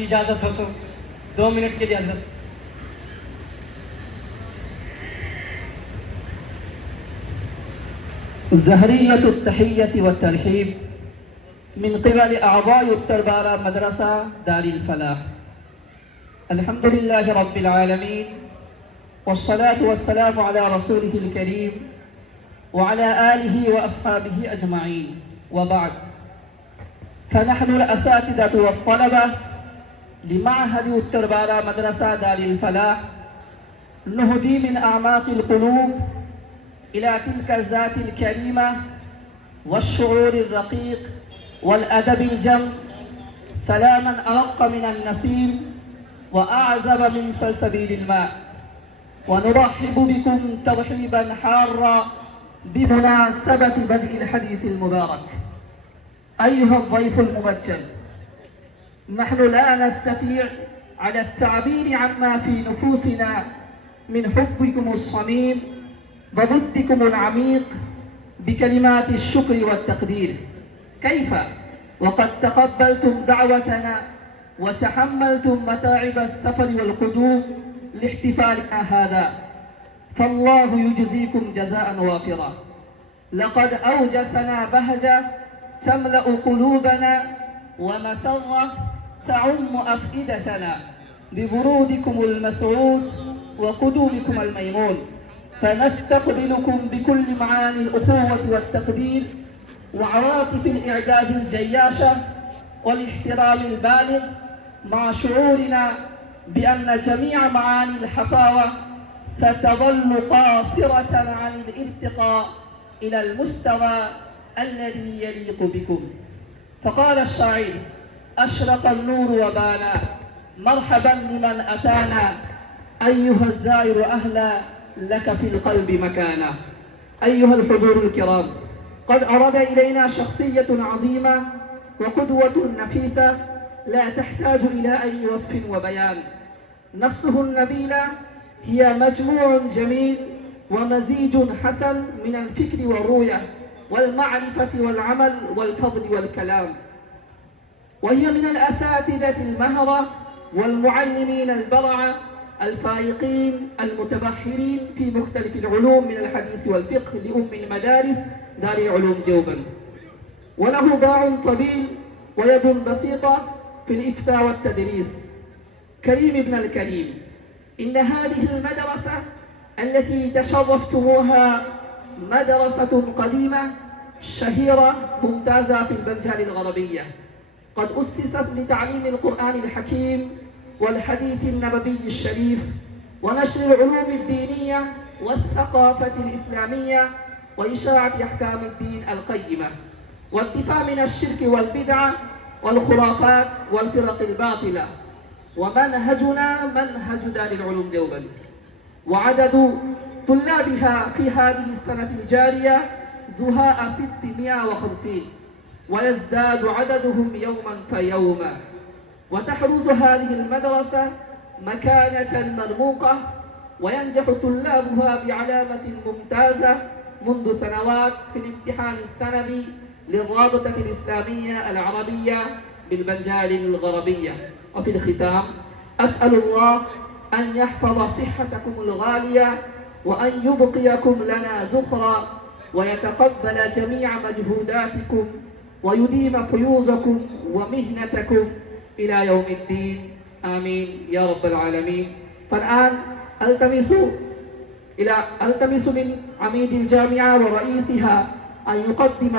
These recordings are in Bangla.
इजाजत हो तो दो मिनट के लिए अंदर زهرية التحية والترحيب من قبل أعضاء التربارة مدرسة دار الفلاح الحمد لله رب العالمين والصلاة والسلام على رسوله الكريم وعلى آله وأصحابه أجمعين وبعد فنحن الأساتذة والطلبة لمعهد التربارة مدرسة دار الفلاح نهدي من أعماق القلوب إلى تلك الذات الكريمة والشعور الرقيق والأدب الجم سلاما أرق من النسيم وأعزب من سلسبيل الماء. ونرحب بكم ترحيبا حارا بمناسبة بدء الحديث المبارك. أيها الضيف الممجد نحن لا نستطيع على التعبير عما في نفوسنا من حبكم الصميم وضدكم العميق بكلمات الشكر والتقدير. كيف؟ وقد تقبلتم دعوتنا وتحملتم متاعب السفر والقدوم لاحتفالنا هذا. فالله يجزيكم جزاء وافرا. لقد أوجسنا بهجة تملأ قلوبنا ومسرة تعم أفئدتنا ببرودكم المسعود وقدومكم الميمون فنستقبلكم بكل معاني الأخوة والتقدير وعواطف الإعجاز الجياشة والاحترام البالغ مع شعورنا بأن جميع معاني الحفاوة ستظل قاصرة عن الارتقاء إلى المستوى الذي يليق بكم. فقال الشاعر أشرق النور وبانا مرحبا لمن أتانا. أيها الزائر أهلا لك في القلب مكانا. أيها الحضور الكرام قد أراد إلينا شخصية عظيمة وقدوة نفيسة لا تحتاج إلى أي وصف وبيان. نفسه النبيلة هي مجموع جميل ومزيج حسن من الفكر والرؤية والمعرفة والعمل والفضل والكلام. وهي من الأساتذة المهرة والمعلمين البرعة الفائقين المتبحرين في مختلف العلوم من الحديث والفقه لأم المدارس دار علوم دیوبند وله باع طويل ويد بسيطة في الإفتاء والتدريس. كريم ابن الكريم إن هذه المدرسة التي تشرفتموها مدرسة قديمة شهيرة ممتازة في البنجال الغربية. قد أسست لتعليم القرآن الحكيم والحديث النبوي الشريف ونشر العلوم الدينية والثقافة الإسلامية وإشاعة أحكام الدين القيمة والدفاع من الشرك والبدعة والخرافات والفرق الباطلة. ومنهجنا منهج دار العلوم دیوبند وعدد طلابها في هذه السنة الجارية زهاء 650 ويزداد عددهم يوما فيوما. وتحرز هذه المدرسة مكانة مرموقة وينجح طلابها بعلامة ممتازة منذ سنوات في الامتحان السنوي للرابطة الإسلامية العربية بالبنجال الغربية وفي الختام أسأل الله أن يحفظ صحتكم الغالية وأن يبقيكم لنا زخرا ويتقبل جميع مجهوداتكم ويديم فيوزكم ومهنتكم إلى يوم الدين. آمين. يا رب العالمين. فالآن ألتمس إلى ألتمس من عميد الجامعة ورئيسها أن يقدم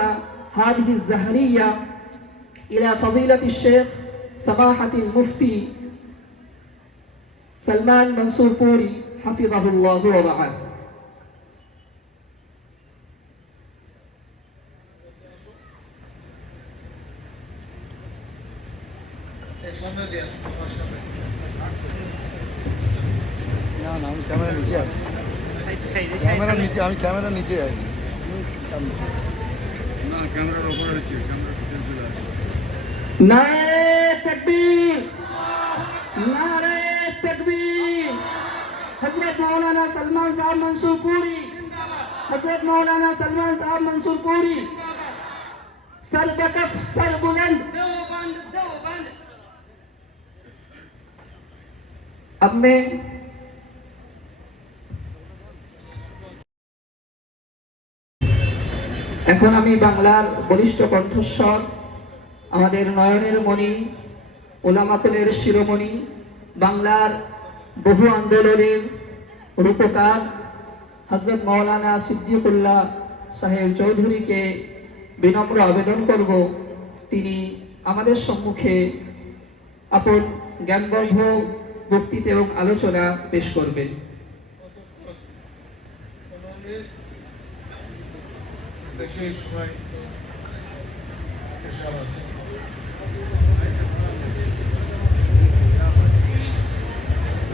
هذه الزهرية إلى فضيلة الشيخ سماحة المفتي سلمان منصور بوري حفظه الله ورعاه আমি ক্যামেরা নিচে আছি না ক্যামেরার ওপরে হচ্ছে ক্যামেরা পিছনে চলে আসে नारे तकबीर नारे तकबीर हजरत मौलाना सलमान साहब मंसूर पूरी हजरत मौलाना सलमान साहब मंसूर पूरी सर बकफ सर बुलंद अब मैं এখন আমি বাংলার বলিষ্ঠ কণ্ঠস্বর, আমাদের নয়নের মণি ওলামাকুলের শিরোমণি, বাংলার বহু আন্দোলনের রূপকার হজরত মৌলানা সিদ্দিকুল্লাহ সাহেব চৌধুরীকে বিনম্র আবেদন করব। তিনি আমাদের সম্মুখে আপন জ্ঞানগর্ভ বক্তৃতা এবং আলোচনা পেশ করবেন। বেশি সময় এসব আছে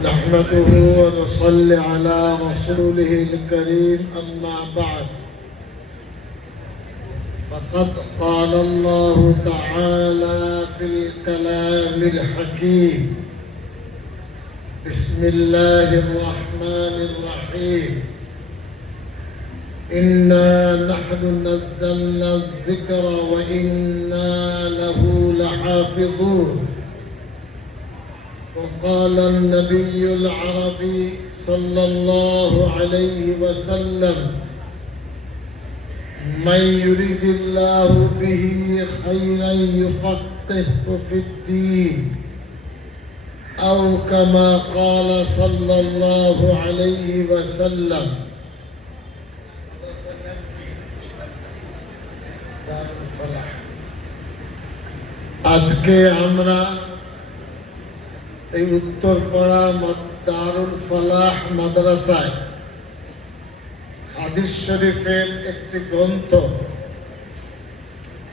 نحمده ونصلي على رسوله الكريم أما بعد فقد قال الله تعالى في الكلام الحكيم بسم الله الرحمن الرحيم إنا نحن نزلنا الذكر وإنا له لحافظون. وقال النبي العربي صلى الله عليه وسلم من يريد الله به خيرا يفقهه في الدين أو كما قال صلى الله عليه وسلم. আজকে আমরা এই উত্তরপাড়া দারুল ফালাহ মাদ্রাসায় হাদিস শরীফের একটি গ্রন্থ,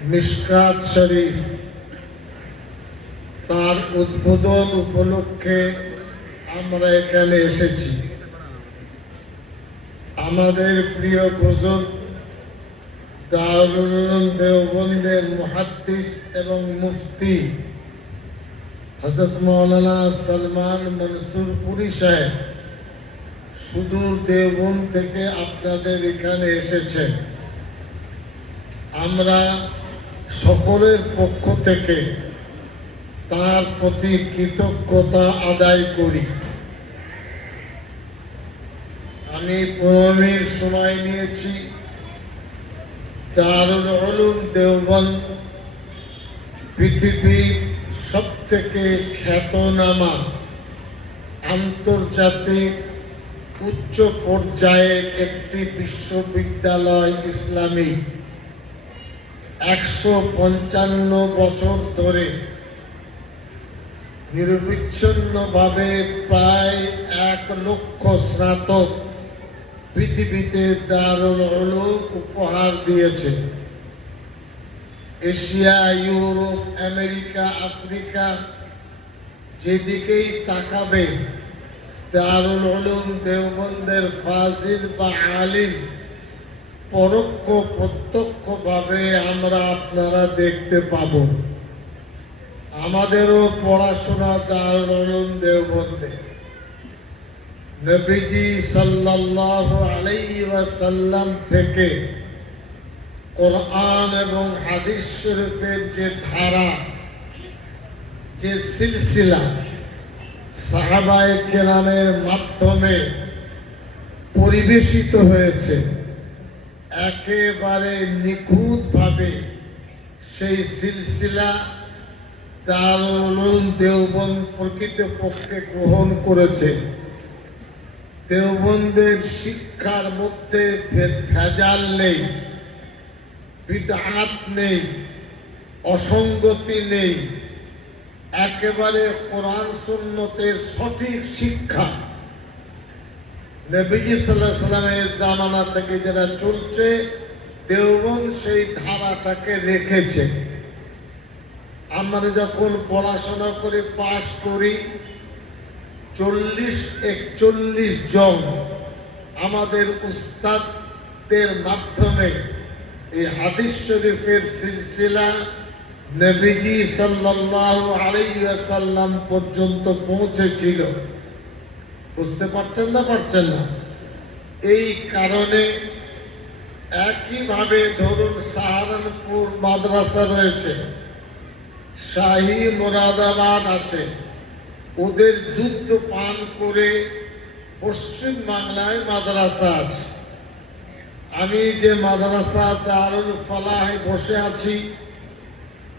মিশকাত শরীফ, তার উদ্বোধন উপলক্ষে আমরা এখানে এসেছি। আমাদের প্রিয় বুজুর্গ দারুল দেওবন্দের মুহাদ্দিস এবং মুফতি হজরত মৌলানা সালমান মনসুর পুরী সাহেব সুদূর দেওবন থেকে আপনাদের এখানে এসেছেন। আমরা সকলের পক্ষ থেকে তার প্রতি কৃতজ্ঞতা আদায় করি। আমি পনেরো সময় নিয়েছি। দারুল উলুম দেওবন্দ পৃথিবীর সব থেকে খ্যাতনামা আন্তর্জাতিক উচ্চ পর্যায়ের একটি বিশ্ববিদ্যালয় ইসলামী। একশো পঞ্চান্ন বছর ধরে নিরবিচ্ছিন্নভাবে প্রায় এক লক্ষ স্নাতক পৃথিবীতে দারুল উলুম উপহার দিয়েছে। এশিয়া, ইউরোপ, আমেরিকা, আফ্রিকা যেদিকেই তাকাবে দারুল উলুম দেওবন্দের ফাজিল বা আলিম, পরোক্ষ প্রত্যক্ষভাবে আমরা আপনারা দেখতে পাব। আমাদেরও পড়াশোনা দারুল উলুম দেওবন্দে নবীজি সাল্লাল্লাহু আলাইহি ওয়াসাল্লাম থেকে কোরআন এবং হাদিস শরীফের যে ধারা, যে সিলসিলা সাহাবায়ে কেরামের মাধ্যমে পরিবেশিত হয়েছে, একেবারে নিখুঁতভাবে সেই সিলসিলা দারুল উলুম দেওবন্দ প্রকৃতপক্ষে গ্রহণ করেছে। দেওবন্দের শিক্ষার মধ্যে ভেজাল নেই বিদআত নেই, অসঙ্গতি নেই। একেবারে কোরআন সুন্নতের সঠিক শিক্ষা। নবীজি সাল্লাহ সাল্লামের জামানা থেকে যেটা চলছে, দেওবন্দ সেই ধারাটাকে রেখেছে। আমরা যখন পড়াশোনা করে পাশ করি চল্লিশ, একচল্লিশ জন আমাদের উস্তাদদের মাধ্যমে এই হাদিস শরীফের সিলসিলা নবীজি সাল্লাল্লাহু আলাইহি ওয়াসাল্লাম পর্যন্ত পৌঁছেছিল। বুঝতে পারছেন না পারছেন না? এই কারণে একইভাবে ধরুন সাহারানপুর মাদ্রাসা রয়েছে, শাহী মোরাদাবাদ আছে ওদের দুগ্ধ পান করে পশ্চিম বাংলায় মাদ্রাসা আছে। আমি যে মাদ্রাসা দারুল ফালাহে বসে আছি,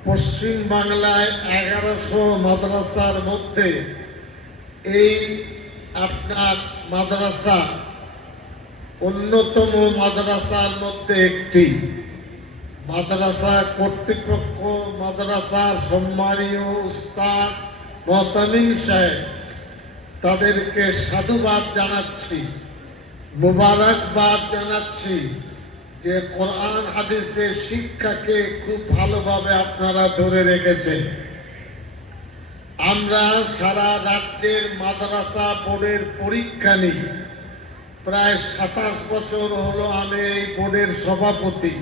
পশ্চিম বাংলায় এগারোশো মাদ্রাসার মধ্যে এই আপনার মাদ্রাসা অন্যতম মাদ্রাসার মধ্যে একটি। মাদ্রাসা কর্তৃপক্ষ, মাদ্রাসার সম্মানীয় উস্তাদ মতামিন সাহেব, তাদেরকে সাধুবাদ জানাচ্ছি, মুবারকবাদ জানাচ্ছি যে কোরআন, হাদিসের শিক্ষাকে খুব ভালোভাবে আপনারা ধরে রেখেছেন। আমরা সারা রাজ্যের মাদ্রাসা বোর্ডের পরীক্ষা নিই। প্রায় সাতাশ বছর হলো আমি এই বোর্ডের সভাপতি।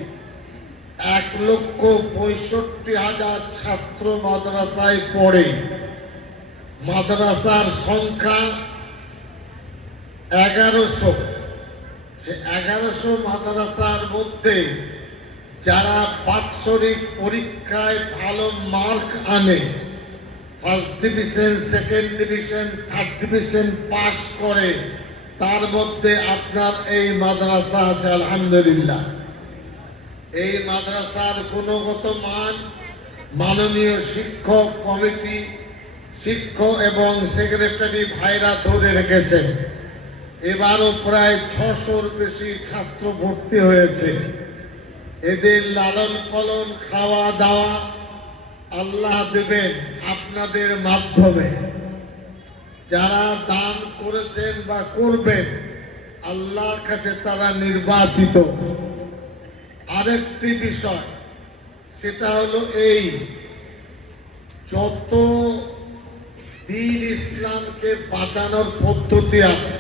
এক লক্ষ পঁয়ষট্টি হাজার ছাত্র মাদ্রাসায় পড়ে। মাদ্রাসার সংখ্যা এগারোশো। সে এগারোশো মাদ্রাসার মধ্যে যারা বাৎসরিক পরীক্ষায় ভালো মার্ক আনে first division second division third division pass করে, তার মধ্যে আপনার এই মাদ্রাসা আছে, আলহামদুলিল্লাহ। এই মাদ্রাসার গুণগত মান, মাননীয় শিক্ষক কমিটি শিক্ষক এবং সেক্রেটারি ভাইরা ধরে রেখেছেন। এবারও প্রায় ছশোর বেশি ছাত্র ভর্তি হয়েছে। এদের লালন পালন, খাওয়া দাওয়া আল্লাহ দেবেন আপনাদের মাধ্যমে। যারা দান করেছেন বা করবেন, আল্লাহর কাছে তারা নির্বাচিত। আরেকটি বিষয়, সেটা হলো এই, যত দিন ইসলামকে বাঁচানোর পদ্ধতি আছে।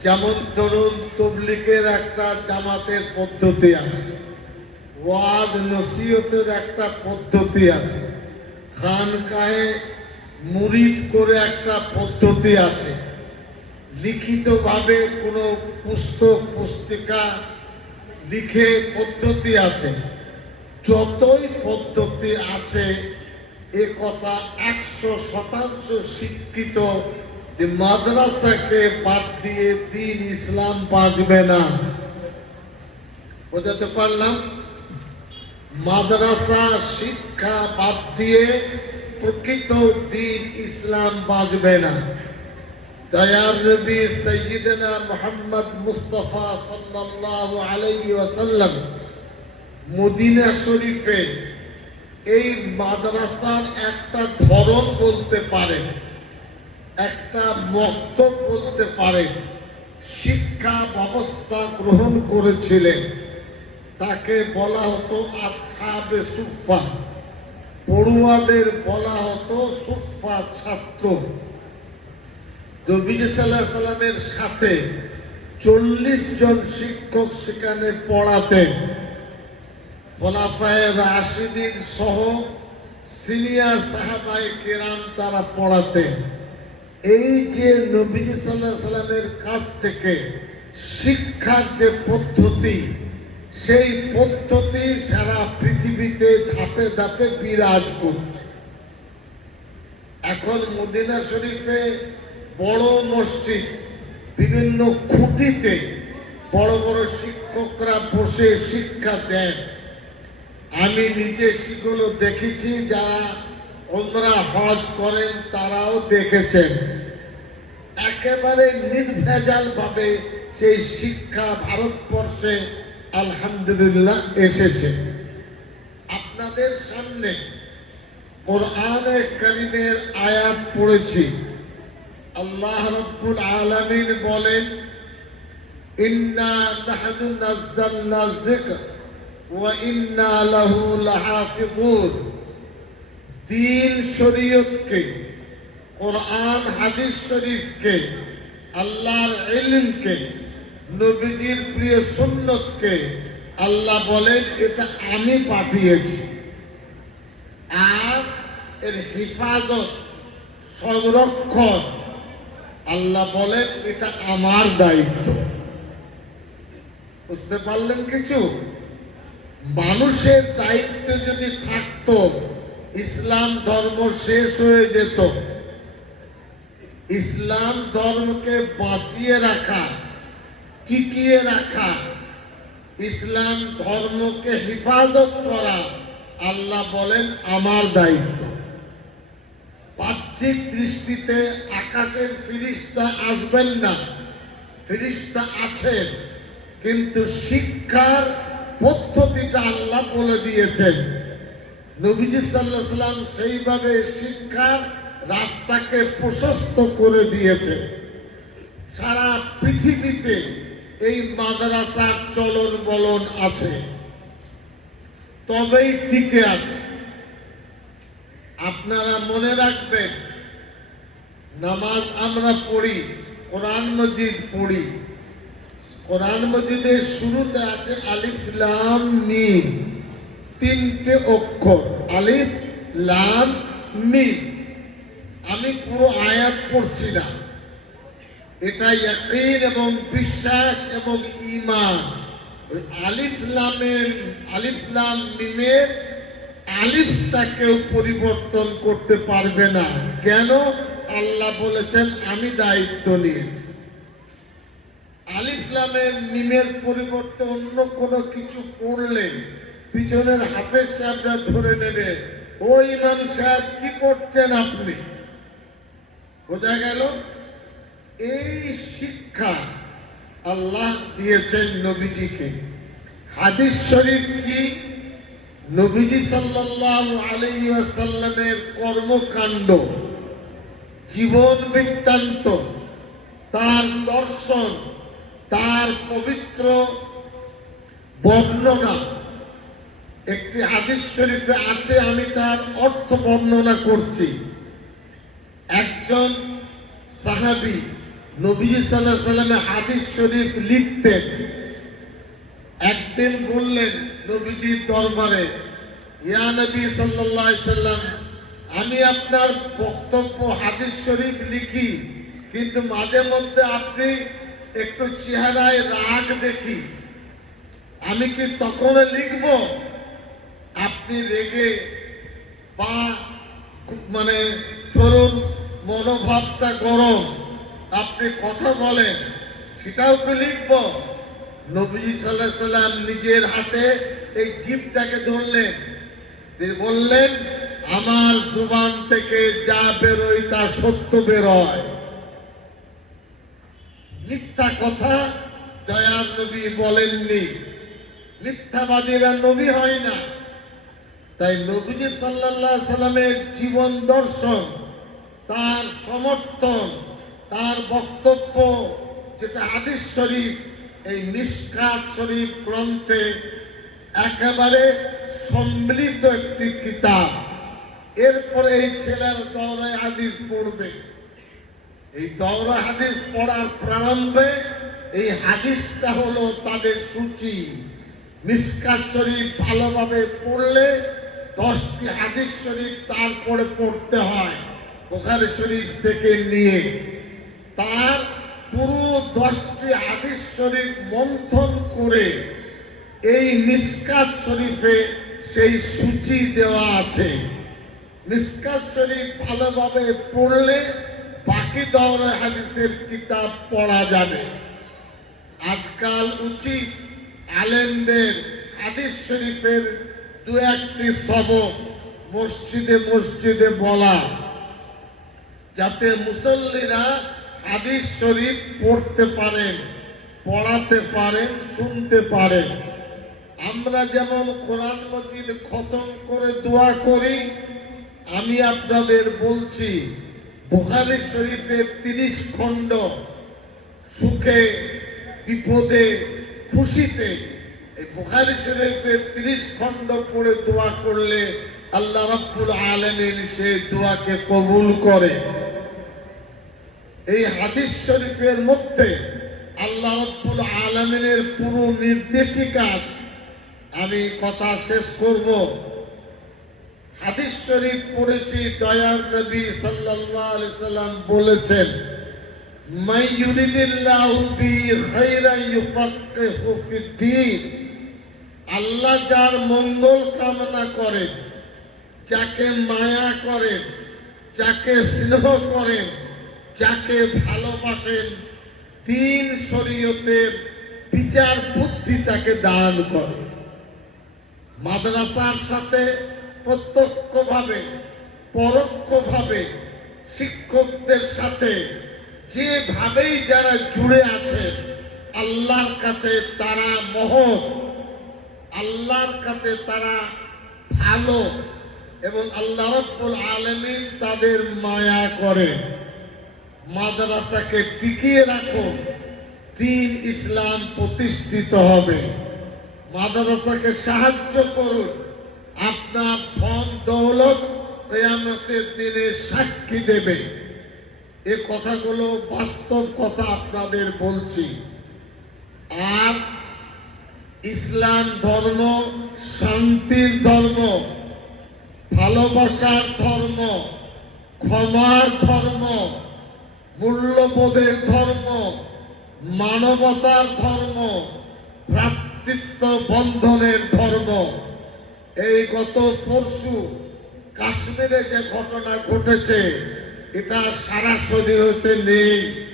যেমন ধরুন তবলিকের একটা জামাতের পদ্ধতি আছে। ওয়াদ নসিহতের একটা পদ্ধতি আছে। খানকাহে মুরিদ করে একটা পদ্ধতি আছে। লিখিতভাবে কোনো পুস্তক, পুস্তিকা লিখে পদ্ধতি আছে। যতই পদ্ধতি আছে এ কথা একশো শতাংশ শিক্ষিত যে মাদ্রাসাকে বাদ দিয়ে দিন ইসলাম বাঁচবে না। বোঝাতে পারলাম? মাদ্রাসা শিক্ষা বাদ দিয়ে প্রকৃত দিন ইসলাম বাঁচবে না। দয়ার নবী সৈয়দনা মোহাম্মদ মুস্তফা সাল্লাল্লাহু আলাইহি ওয়াসাল্লাম মদিনা শরীফে এই মাদ্রাসার একটা ধরন বলতে পারেন একটা মক্তব বলতে পারেন শিক্ষা ব্যবস্থা গ্রহণ করেছিলেন। তাকে বলা হতো আসহাবে সুফা পড়ুয়াদের বলা হতো সুফা ছাত্র। নবীজ সাল্লামের সাথে চল্লিশ জন শিক্ষক সেখানে পড়াতেন। ফলাফায় রাশিদিন সহ সিনিয়র সাহাবাই কেরাম তারা পড়াতেন। এই যে নবীজি সাল্লাহ সাল্লামের কাছ থেকে শিক্ষার যে পদ্ধতি, সেই পদ্ধতি সারা পৃথিবীতে ধাপে ধাপে বিরাজ করছে। এখন মদিনা শরীফে বড় মসজিদ, বিভিন্ন খুঁটিতে বড় বড় শিক্ষকরা বসে শিক্ষা দেন। আমি নিজে সেগুলো দেখেছি যারা ওমরা হজ করেন, তারাও দেখেছেন। একেবারে নির্ভেজাল ভাবে সেই শিক্ষা ভারতবর্ষে আলহামদুলিল্লাহ এসেছে। আপনাদের সামনে কোরআনে আয়াত পড়েছি। আল্লাহ রব্বুল আলামিন বলেন, ইন্না ওয়া ইন্না লাহু লাহাফিজুন। দিন শরীয়তকে, কোরআন, হাদিস শরীফকে, আল্লাহর ইলমকে, নবীজির প্রিয় সুন্নতকে আল্লাহ বলেন, এটা আমি পাঠিয়েছি। আর এর হেফাজত, সংরক্ষণ, আল্লাহ বলেন, এটা আমার দায়িত্ব। বুঝতে পারলেন কিছু? মানুষের দায়িত্ব যদি থাকতো, ইসলাম ধর্ম শেষ হয়ে যেত। ইসলাম ধর্মকে বাঁচিয়ে রাখা, টিকিয়ে রাখা, ইসলাম ধর্মকে হেফাজত করা, আল্লাহ বলেন আমার দায়িত্ব। বাহ্যিক দৃষ্টিতে আকাশের ফিরিস্তা আসবেন না, ফিরিস্তা আছেন, কিন্তু শিক্ষার পদ্ধতিটা আল্লাহ বলে দিয়েছেন। নবীজি সাল্লাহ সাল্লাম সেইভাবে শিক্ষার রাস্তাকে প্রশস্ত করে দিয়েছে সারা পৃথিবীতে এই মাদ্রাসার চলন বলন আছে, তবেই টিকে আছে। আপনারা মনে রাখবেন, নামাজ আমরা পড়ি, কোরআন মজিদ পড়ি কোরআন মজিদের শুরুতে আছে আলিফ লাম মিম। তিনটে অক্ষর, আলিফ লাম মিম। আমি পুরো আয়াত পড়ছি না। এটা ইয়াকিন এবং বিশ্বাস এবং ঈমান। ওই আলিফ লামের, আলিফ লাম মিমের আলিফটা কেউ পরিবর্তন করতে পারবে না। কেন? আল্লাহ বলেছেন, আমি দায়িত্ব নিয়েছি। আলিফ লামের মিমের পরিবর্তে অন্য কোনো কিছু করলে পিছনের হাফেজ সাহেবরা ধরে নেবে, ও ইমাম সাহেব, কি করছেন আপনি? বোঝা গেল, এই শিক্ষা আল্লাহ দিয়েছেন নবীজিকে। হাদিস শরীফ কি? নবীজি সাল্লাল্লাহু আলাইহি ওয়াসাল্লামের কর্মকাণ্ড, জীবন বৃত্তান্ত, তার দর্শন তার পবিত্র বর্ণনা, একটি হাদিস শরীফে আছে, আমি তার অর্থ বর্ণনা করছি। একজন সাহাবি নবীজি সাল্লাহ সাল্লামে হাদিস শরীফ লিখতেন। একদিন বললেন, নবীজির দরবারে, ইয়া নবী আলাইহি সাল্লাম আমি আপনার বক্তব্য হাদিস শরীফ লিখি, কিন্তু মাঝে মধ্যে আপনি একটু চেহারায় রাগ দেখি। আমি কি তখন লিখব? আপনি রেগে বা মানে ধরুন মনোভাবটা গরম, আপনি কথা বলেন, সেটাও তো লিখব? নবীজি সাল্লাহ সাল্লাম নিজের হাতে এই জীবটাকে ধরলেন। বললেন, আমার জুবান থেকে যা বেরোয় তা সত্য বেরোয়। মিথ্যা কথা দয়ার নবী বলেননি। মিথ্যাবাদীরা নবী হয় না। তাই নবীজি আলাইহি সাল্লামের জীবন দর্শন, তার সমর্থন, তার বক্তব্য, যেটা হাদিস শরীফ, এই মিসকাত শরীফ গ্রন্থে একেবারে সম্মিলিত একটি কিতাব। এরপরে এই ছেলের দৌড়ায় হাদিস পড়বে। এই দৌড়া হাদিস পড়ার প্রারম্ভে এই হাদিসটা হলো তাদের সূচি। নিষ্কাশ শরীফ ভালোভাবে পড়লে দশটি হাদিস শরীফ তারপরে পড়তে হয়, বোখারি শরীফ থেকে নিয়ে। তার পুরো দশটি হাদিস শরীফ মন্থন করে এই মিসকাত শরীফে সেই সূচি দেওয়া আছে। মিসকাত শরীফ ভালোভাবে পড়লে বাকি দৌড়ে হাদিসের কিতাব পড়া যাবে। আজকাল উচিত আলেমদের হাদিস শরীফের দু একটি সবক মসজিদে মসজিদে বলা, যাতে মুসল্লিরা হাদিস শরীফ পড়তে পারেন, পড়াতে পারেন, শুনতে পারেন। আমরা যেমন কোরআন মজিদ খতম করে দোয়া করি, আমি আপনাদের বলছি বুখারি শরীফের তিরিশ খণ্ড সুখে, বিপদে, খুশিতে, এই বুখারি শরীফের তিরিশ খণ্ড পড়ে দোয়া করলে আল্লাহ রাব্বুল আলামিন সেই দোয়াকে কবুল করে। এই হাদিস শরীফের মধ্যে আল্লাহ রাব্বুল আলামিনের পুরো নির্দেশিকা আছে। আমি কথা শেষ করব। হাদিস শরীফ পড়েছি, দয়ার নবী সাল্লাল্লাহু আলাইহি সাল্লাম বলেছেন, মাই ইউরিদিল্লাহু বি খাইরান ইউফাক্কিহু ফিদ্দীন আল্লাহ যার মঙ্গল কামনা করেন, যাকে মায়া করেন, যাকে স্নেহ করেন, যাকে ভালোবাসেন, তিন শরীয়তের বিচার বুদ্ধি তাকে দান করে মাদ্রাসার সাথে প্রত্যক্ষভাবে, পরোক্ষভাবে শিক্ষকদের সাথে, যেভাবেই যারা জুড়ে আছে, আল্লাহর কাছে তারা মহৎ, আল্লাহর কাছে তারা ভালো এবং আল্লাহ রব্বুল আলমিন তাদের মায়া করে। মাদ্রাসাকে টিকিয়ে রাখুন তিন ইসলাম প্রতিষ্ঠিত হবে। মাদ্রাসাকে সাহায্য করুন। আপনার ধন দৌলত কেয়ামতের দিনে সাক্ষী দেবে। এ কথাগুলো বাস্তব কথা আপনাদের বলছি। আর ইসলাম ধর্ম, শান্তির ধর্ম, ভালোবাসার ধর্ম, ক্ষমার ধর্ম, মূল্যবোধের ধর্ম, মানবতার ধর্ম, ভ্রাতৃত্ব বন্ধনের ধর্ম এই গত পরশু কাশ্মীরে যে ঘটনা ঘটেছে, এটা সারা শরীরতে নেই।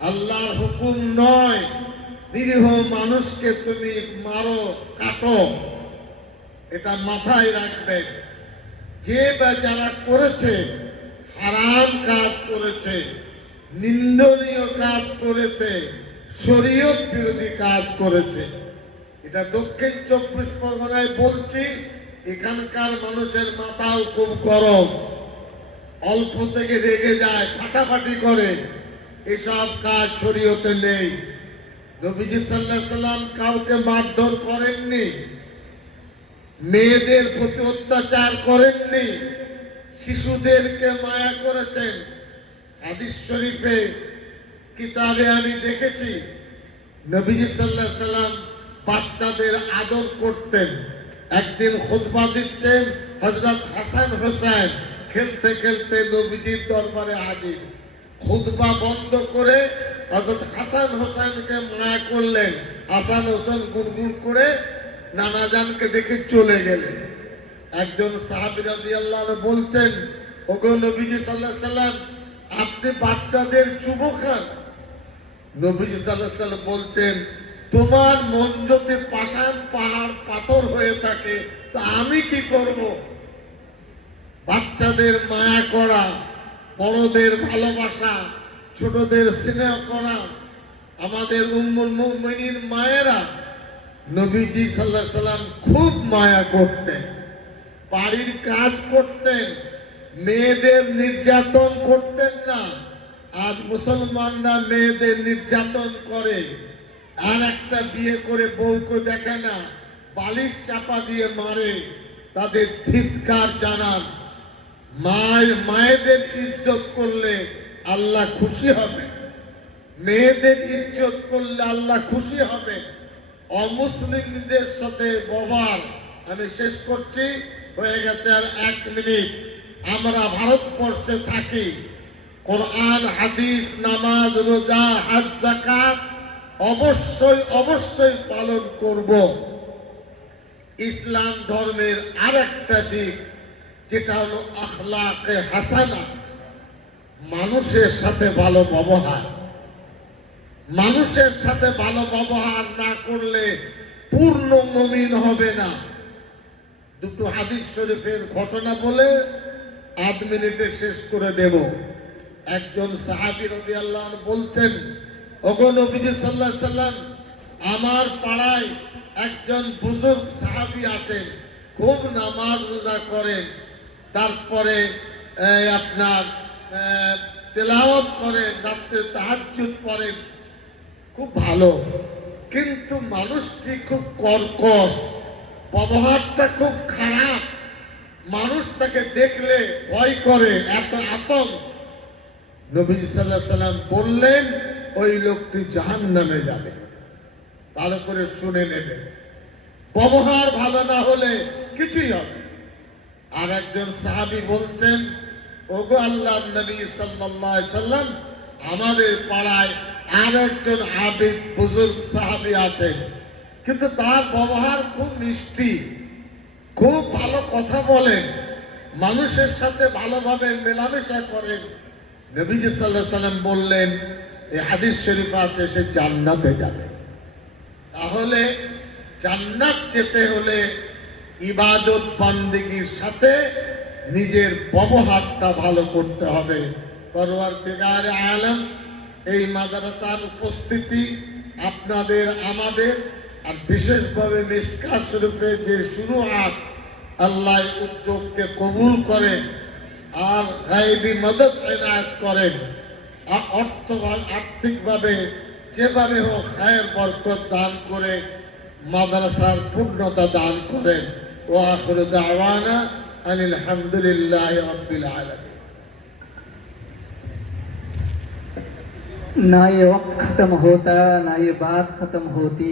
আল্লাহর হুকুম নয়, নিরীহ মানুষকে তুমি মারো, কাটো। এটা মাথায় রাখবেন। যে বা যারা করেছে, হারাম কাজ করেছে, নিন্দনীয় কাজ করেছে, শরীয়ত বিরোধী কাজ করেছে। এটা দক্ষিণ চব্বিশ পরগনায় বলছি, এখানকার মানুষের মাথাও খুব গরম। অল্প থেকে রেগে যায়, ফাটাফাটি করে। এসব কাজ শরীয়তে নেই। নবীজি সাল্লাহ সাল্লাম কাউকে মারধর করেননি। মেয়েদের প্রতি অত্যাচার করেননি। শিশুদেরকে মায়া করেছেন। হাদিস শরীফে কিতাবে আমি দেখেছি, নবীজি সাল্লাহ সাল্লাম বাচ্চাদের আদর করতেন। একদিন খুতবা দিচ্ছেন হজরত হাসান হোসেন। খেলতে খেলতে নবীজির দরবারে হাজির। খুদবা বন্ধ করে হজরত হাসান হোসেনকে মায়া করলেন। হাসান হোসেন গুড়গুড় করে নানাজানকে দেখে চলে গেলেন। একজন সাহাবিরা আল্লাহ বলছেন, ওগো নবীজি সাল্লাহ সাল্লাম, আপনি বাচ্চাদের চুবো খান নবীজি সাল্লাহ সাল্লাম বলছেন তোমার মন যদি পাষাণ পাহাড় পাথর হয়ে থাকে, তা আমি কি করব? বাচ্চাদের মায়া করা, বড়দের ভালোবাসা, ছোটদের স্নেহ করা, আমাদের উম্মুল মুমিনিন মায়েরা নবীজি সাল্লাহ সাল্লাম খুব মায়া করতেন, বাড়ির কাজ করতেন, মেয়েদের নির্যাতন করতেন না। আজ মুসলমানরা মেয়েদের নির্যাতন করে। আর একটা বিয়ে করে বউকে দেখে না, বালিশ চাপা দিয়ে মারে, তাদের ধিৎকার জানান। মায়ের, মায়েদের ইজ্জত করলে আল্লাহ খুশি হবে। মেয়েদের ইজ্জত করলে আল্লাহ খুশি হবে। অমুসলিমদের সাথে ব্যবহার, আমি শেষ করছি, হয়ে গেছে আর এক মিনিট। আমরা ভারতবর্ষে থাকি। কোরআন, হাদিস, নামাজ, রোজা, হাজ জাকাত অবশ্যই অবশ্যই পালন করব। ইসলাম ধর্মের আরেকটা দিক, যেটা হলো আখলাকে হাসানা, মানুষের সাথে ভালো ব্যবহার। মানুষের সাথে ভালো ব্যবহার না করলে পূর্ণ মমিন হবে না। দুটো হাদিস শরীফের ঘটনা বলে আধ মিনিটে শেষ করে দেব। একজন সাহাবি রবি আল্লাহ বলছেন ওগো আমার পাড়ায় একজন বুজুর্গ সাহাবি আছেন, খুব নামাজ রোজা করেন তারপরে আপনার তেলাওয়াত করেন রাত্রে তাহাজ্জুদ পড়েন খুব ভালো। কিন্তু মানুষটি খুব কর্কশ, ব্যবহারটা খুব খারাপ। মানুষ তাকে দেখলে ভয় করে, এত আতঙ্ক। নবীজি সাল্লাহ সাল্লাম বললেন ওই লোকটি জাহান নামে যাবে। ভালো করে শুনে নেবে। ব্যবহার ভালো না হলে কিছুই হবে আর একজন সাহাবি বলছেন, ওগো আল্লাহ নবী সাল্লাম, আমাদের পাড়ায় আর একজন আবিদ বুজুর্গ সাহাবি আছেন। কিন্তু তার ব্যবহার খুব মিষ্টি, খুব ভালো কথা বলেন, মানুষের সাথে ভালোভাবে মেলামেশা করেন। নবীজি সাল্লাহ সাল্লাম বললেন এই হাদিস শরীফ আছে, সে জান্নাতে যাবে। তাহলে জান্নাত যেতে হলে ইবাদত বান্দিগির সাথে নিজের ব্যবহারটা ভালো করতে হবে। এই মাদ্রাসার উপস্থিতি আপনাদের, আমাদের, আর বিশেষভাবে মিসকা শরীফে যে শুরু আট আল্লাহ উদ্যোগকে কবুল করেন আর গায়েবী মদত এনায়ত করেন। অর্থ আর্থিকভাবে যেভাবে হোক খায়ের বরকত দান করে মাদ্রাসার পূর্ণতা দান করেন ও আখর দাওয়ানা আনিল হামদুলিল্লাহ রব্বিল আলামিন ना ये वक्त खत्म होता ना ये बात खत्म होती